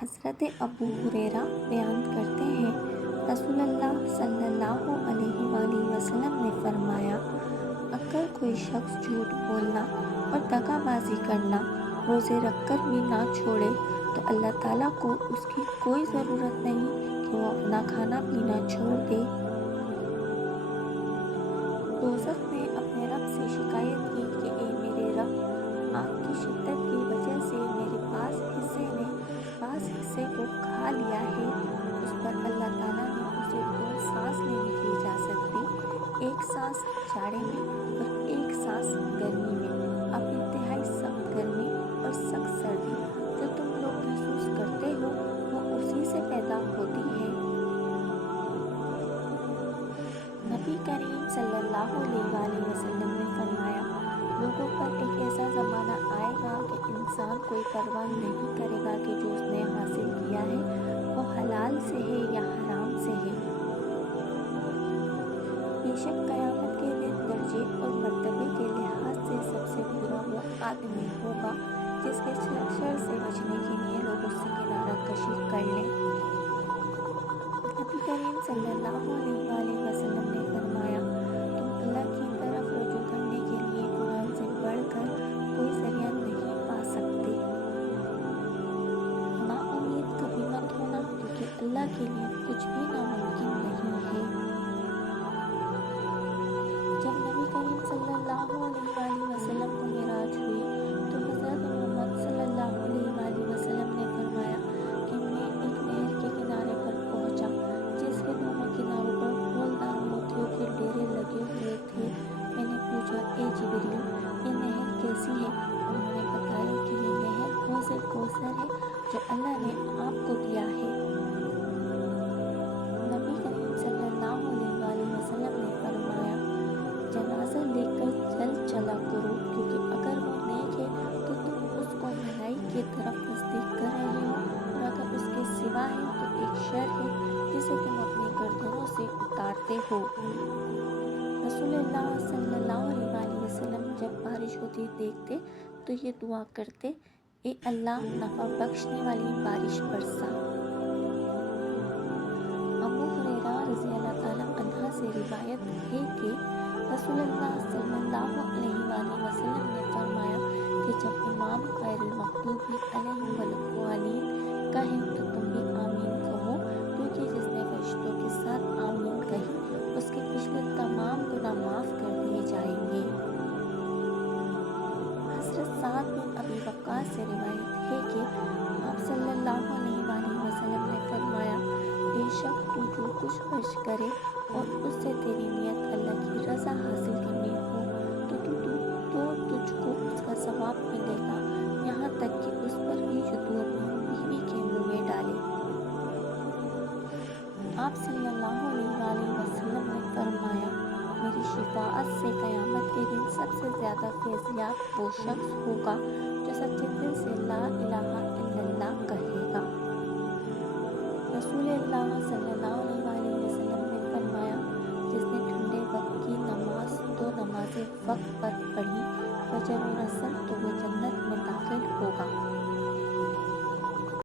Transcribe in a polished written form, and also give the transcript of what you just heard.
حضرت ابو ہریرہ بیان کرتے ہیں، رسول اللہ صلی اللہ علیہ وآلہ وسلم نے فرمایا، اگر کوئی شخص جھوٹ بولنا اور دغا بازی کرنا روزے رکھ کر بھی نہ چھوڑے تو اللہ تعالیٰ کو اس کی کوئی ضرورت نہیں کہ وہ اپنا کھانا پینا چھوڑ دے۔ دوزخ نے اپنے رب سے شکایت کی کہ اے میرے رب، آگ کی شدت کی وجہ سے میرے بعض حصے نے بعض حصے کو کھا لیا ہے۔ اس پر اللہ تعالیٰ نے اسے 2 سانس لینے کی اجازت دی، ایک سانس جاڑے میں اور ایک سانس گرمی میں۔ اب انتہائی سخت گرمی اور سخت سردی جو تم لوگ محسوس کرتے ہو وہ اسی سے پیدا ہوتی ہے۔ نبی کریم صلی اللہ علیہ وآلہ وسلم نے فرمایا، لوگوں پر ایک ایسا زمانہ آئے گا کہ انسان کوئی پرواہ نہیں کرے گا کہ جو اس نے حاصل کیا ہے وہ حلال سے ہے یا حرام سے ہے۔ بے شک قیامت کے دن درجے اور مرتبے کے لحاظ سے سب سے برا وہ آدمی ہوگا جس کے شر سے بچنے کے لیے لوگ اس سے کنارہ کشی کر لیں۔ نبی کریم صلی اللہ علیہ وآلہ وسلم نے فرمایا، تم اللہ کی طرف رجوع کرنے کے لیے قرآن سے بڑھ کر کوئی ذریعہ نہیں پا سکتے۔ نا امید کبھی مت ہونا، کیونکہ اللہ کے لیے کچھ بھی ناممکن نہیں ہے۔ جب نبی کریم صلی اللہ علیہ وآلہ وسلم کو معراج ہوئی تو حضرت محمد صلی اللہ علیہ وآلہ وسلم نے فرمایا کہ میں ایک نہر کے کنارے پر پہنچا جس کے دونوں کناروں پر پھولدار موتیوں کے ڈیرے لگے ہوئے تھے۔ میں نے پوچھا، اے جبریل، یہ نہر کیسی ہے؟ انہوں نے بتایا کہ یہ نہر حوض کوثر ہے جو اللہ نے آپ کو دیا ہے۔ نبی کریم صلی اللہ علیہ وآلہ وسلم نے فرمایا، جنازہ لے کر جلد چلا کرو، کیونکہ اگر وہ نیک ہے تو تم اس کو بھلائی کی طرف تصدیق کر رہے ہو، اور اگر اس کے سوا ہے تو ایک شر ہے جسے تم اپنی گردنوں سے اتارتے ہو۔ رسول اللہ صلی اللہ علیہ وآلہ وسلم جب بارش ہوتی دیکھتے تو یہ دعا کرتے، اے اللہ نفع بخشنے والی بارش برسا۔ ابو ہریرہ رضی اللہ تعالیٰ عنہ سے روایت ہے کہ رسول اللہ صلی اللہ علیہ وآلہ وسلم نے فرمایا کہ جب امام غیر المغضوب علیہم ولا کہیں تو تم بھی آمین کہو، کیونکہ جس نے فرشتوں کے ساتھ آمین کہی اس کے پچھلے تمام گناہ معاف کر دیے جائیں گے۔ حضرت سعد بن ابی وقاص سے روایت ہے کہ آپ صلی اللہ علیہ وآلہ وسلم نے فرمایا، بے شک تو جو کچھ خرچ کرے اور اس سے تیری نیت اللہ کی رضا حاصل کرنی ہو تو تجھ کو اس کا ثواب ملے گا، یہاں تک کہ اس پر بھی جو تو اپنی بیوی کے منہ میں ڈالے۔ آپ صلی اللہ علیہ وآلہ وسلم نے فرمایا، میری شفاعت سے قیامت کے دن سب سے زیادہ فیضیاب وہ شخص ہوگا جو سچے دل سے لا الہ الا اللہ کہے گا۔ رسول اللہ صلی اللہ علیہ وآلہ وسلم نے فرمایا، جس نے ٹھنڈے وقت کی نماز 2 نمازیں وقت پر پڑھی، فجر اور عصر، تو وہ جنت میں داخل ہوگا۔